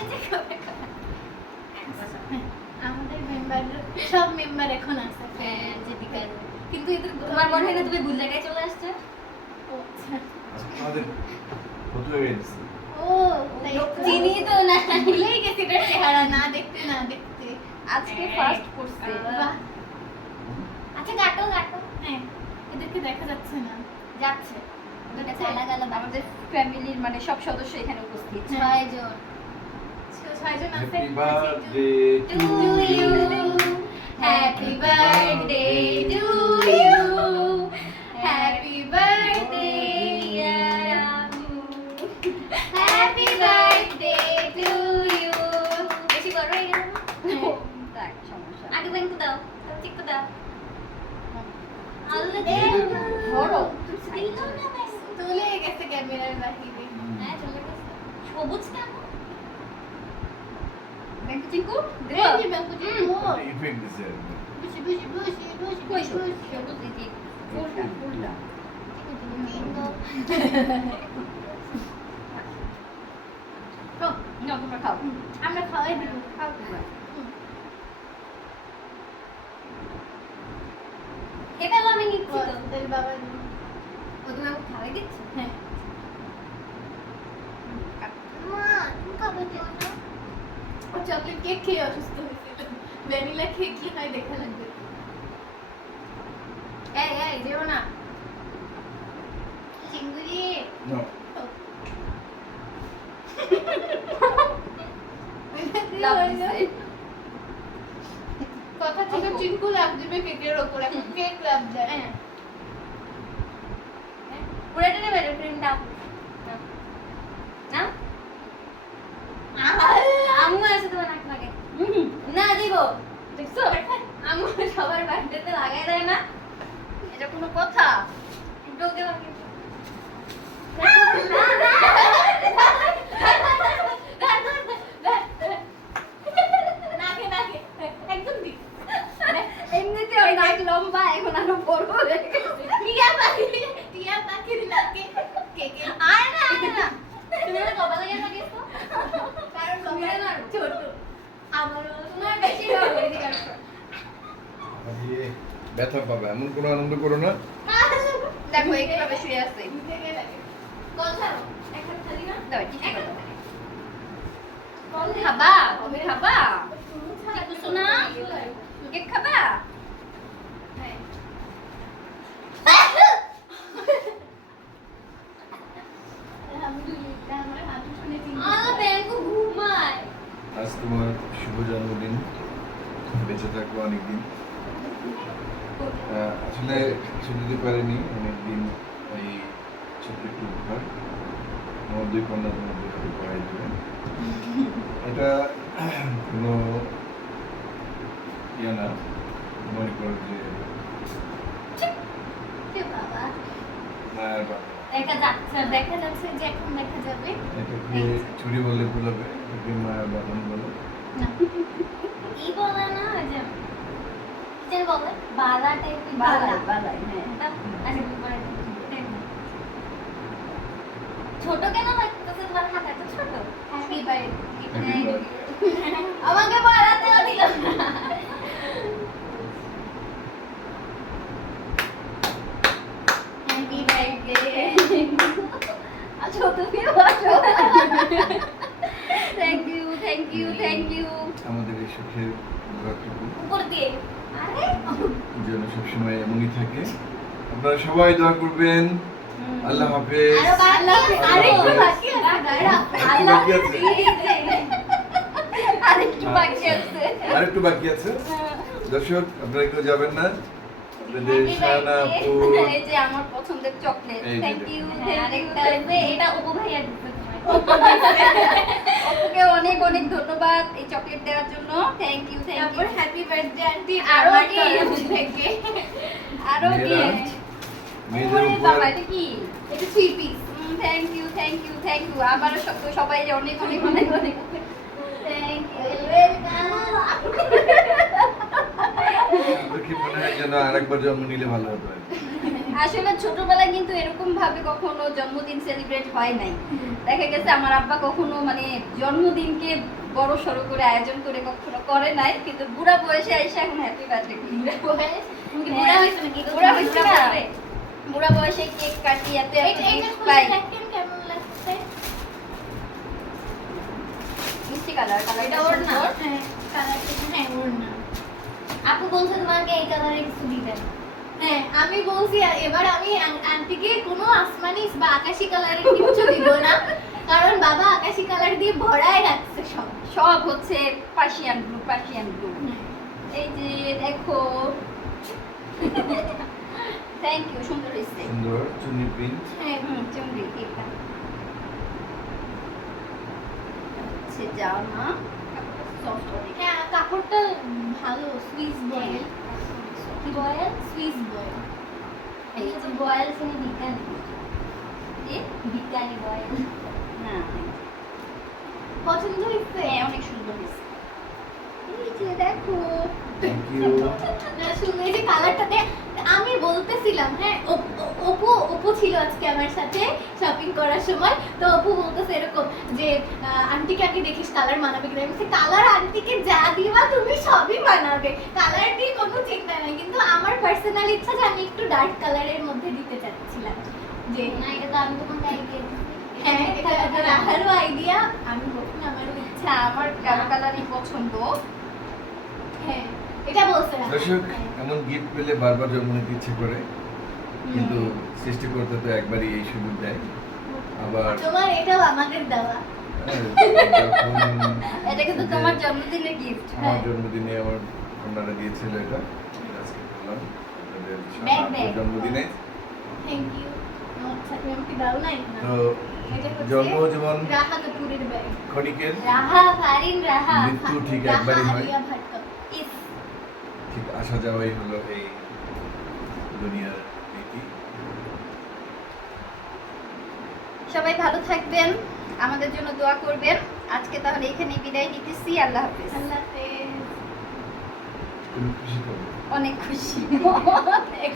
হয়েছে কবে কবে? আমাদের মেম্বার সব মেম্বার এখন আছে হ্যাঁ যেদিকে কিন্তু এদের তোমার মনে হয় না তুমি ভুল জায়গায় চলে আসছো। ও, আচ্ছা। আমাদের গেছে ও তাই লোক তো। চিনি তো না ভুলেই গেছি এটার চেহারা না দেখতে না দেখতে। আজকে ফার্স্ট করছে। আচ্ছা গাটো গাটো। হ্যাঁ এদেরকে দেখা যাচ্ছে না। যাচ্ছে। আমাদের ফ্যামিলির মানে সব সদস্য এখানে উপস্থিত। ছয়জন। Happy birthday to you. Happy birthday to you. Happy birthday. Happy birthday to you. বেশি বড় হয়ে গেল না? তাই সমস্যা আগে ব্যাংক দাও চিকু দাও আল্লাহ ধরো। দিল না ব্যাস। চলে গেছে ক্যামেরার বাহিরে হ্যাঁ চলে গেছে সবুজ কেন তোমরা খাও আমরা খাওয়াই দিব খাও তোমরা। খেতে হলো আমি নিচ্ছি তো তোর বাবা ও তুমি আমাকে খাওয়াই দিচ্ছ হ্যাঁ মা তুমি খাবে না ও চকলেট কেক খেয়ে অসুস্থ হয়েছিল ভ্যানিলা খেয়ে কি হয় দেখা লাগবে এই এই যেও না চিংড়ি নো কথা ছিল চিঙ্কু লাভ দিবে কেকের ওপর এখন কেক লাভ দেয় হ্যাঁ পুরোটা নেবে রে ক্রিম দাও না আম্মু আছে তোমার নাক লাগে না, দিব। দেখছ? আম্মু সবার বার্থডেতে লাগাই দেয় না। এটা কোনো কথা। নাকে নাকে। এমনিতে ওই নাক লম্বা, এখন আরও বড় হয়ে গেছে। টিয়া নাকে। ব্যথা পাবে এমন কোনো আনন্দ করো না। দেখো এইভাবে শুয়ে আছে। খাবা তুমি খাবা। কেক খাবা হ্যাঁ আলহামদুলিল্লাহ আমরা হাত শুনে আলা ব্যাংকু ঘুমায় আজ তোমার শুভ জন্মদিন বেঁচে থাকব অনেকদিন। আসলে কিছু দিতে পারিনি অনেকদিন এই ছোট্ট একটু উপহার। আমার দুই কন্যা তোমার দুই পড়াই দেবে। এটা কোনো ইয়ে না মনে করো যে দেখা যাচ্ছে দেখা যাচ্ছে যে এখন দেখা যাবে। এটাকে ছুরি বলে ভুল হবে মায়ের বাদন বলে। না। কি বলে না ওই যে কি যেন বলে বালা টাইপের বালাই বালাই হ্যাঁ ছোট কেন লাগতেছে তোমার হাত এত ছোট। Happy birthday. আমাকে বাড়াতেও দিল না। হ্যাপি বার্থডে আচ্ছা তুমি বসো thank you thank you thank you আমাদের এই সুখের উপর দিয়ে। আরে। যেন সবসময় এমনই থাকে। আপনারা সবাই দোয়া করবেন। আল্লাহ হাফেজ। আরও আল্লাহ আরে হাফেজ। বাকি আছে দাঁড়া একটু আল্লাহ আরেকটু বাকি আছে। আর একটু বাকি আছে। দর্শক আপনারা কেউ যাবেন না। আমার পছন্দের চকলেট। থ্যাংক ইউ এটা আপুকে অনেক অনেক ধন্যবাদ এই চকলেট দেওয়ার জন্য। Thank you thank you happy birthday aunty আরও কি? থেকে। আরও গিফট মেয়েদের উপর এটা কি? এটা three piece thank you thank you thank you আবার সবাই অনেক অনেক অনেক অনেক। থ্যাংক ইউ ওয়েলকাম আরেকবার জন্ম নিলে ভালো হতো? আসলে ছোটবেলায় কিন্তু এরকম ভাবে কখনো জন্মদিন সেলিব্রেট হয় নাই। দেখা গেছে আমার আব্বা কখনো মানে জন্মদিনকে বড় সড়ো করে আয়োজন করে কখনো করে নাই কিন্তু বুড়া বয়সে এসে এখন হ্যাপি বার্থডে বুড়া হয়েছো নাকি? বুড়া হয়েছে না? বুড়া বয়সে কেক কাটি এত পাই। মিষ্টি কালার কালার এটা ওর না হ্যাঁ হ্যাঁ ওর না আপু বলছে তোমাকে এই কালারের কিছু দিবেন। হ্যাঁ আমি বলছি এবার আমি আন্টিকে কোনো আসমানি বা আকাশি কালারের কিছু দিব না কারণ বাবা আকাশি কালার দিয়ে ভরায় রাখছে সব। সব হচ্ছে পার্সিয়ান ব্লু পার্সিয়ান ব্লু এই যে দেখো। থ্যাংক ইউ সুন্দর হয়েছে। সুন্দর চুনি প্রিন্ট হ্যাঁ হুম চুমড়ি কেকটা হচ্ছে জামা সফট হ্যাঁ কাপড়টা ভালো সুইস বয়েল কি বয়েল সুইস বয়েল এই হচ্ছে বয়েল শুনি বিজ্ঞানী কি? বিজ্ঞানী বয়েল না পছন্দ হয়েছে? হ্যাঁ অনেক সুন্দর হয়েছে। এই দেখো। থ্যাংক ইউ না শুনে যে কালারটাতে আমি বলতেছিলাম হ্যাঁ অপু অপু ছিল আজকে আমার সাথে শপিং করার সময়। তো অপু বলতেছে এরকম যে আন্টিকে আগে দেখিস কালার মানাবে কিনা? আমি কালার আন্টিকে যা দিবা তুমি সবই মানাবে। কালার দিয়ে কোনো চিন্তা নাই। কিন্তু আমার পার্সোনাল ইচ্ছা যে আমি একটু ডার্ক কালারের মধ্যে দিতে চাচ্ছিলাম। যে না এটা তো আমি তোমাকে আইডিয়া হ্যাঁ এটা এটা আইডিয়া আমি বলছি আমারও ইচ্ছা আচ্ছা আমার কালো কালারই পছন্দ হ্যাঁ এটা বলছে রাখা। দর্শক এমন গিফট পেলে বারবার জন্ম নিতে ইচ্ছে করে কিন্তু সৃষ্টিকর্তা তো একবারই এই সুযোগ দেয়। আবার তোমার এটাও আমাদের দেওয়া। হ্যাঁ, এটা কিন্তু তোমার জন্মদিনের গিফট আমার জন্মদিনে আমার ওনারা দিয়েছিল এটা। আজকে পেলাম আপনাদের Bag, সাথে bag. জন্মদিনে। থ্যাংক ইউ তো জন্ম ক্ষণিকের রাহা মৃত্যু ঠিক একবারই হয়। আসা যাওয়াই হলো এই দুনিয়ার সবাই ভালো থাকবেন আমাদের জন্য দোয়া করবেন। আজকে তাহলে এখানে বিদায় নিতেছি আল্লাহ হাফেজ। আল্লাহ হাফেজ। অনেক খুশি। অনেক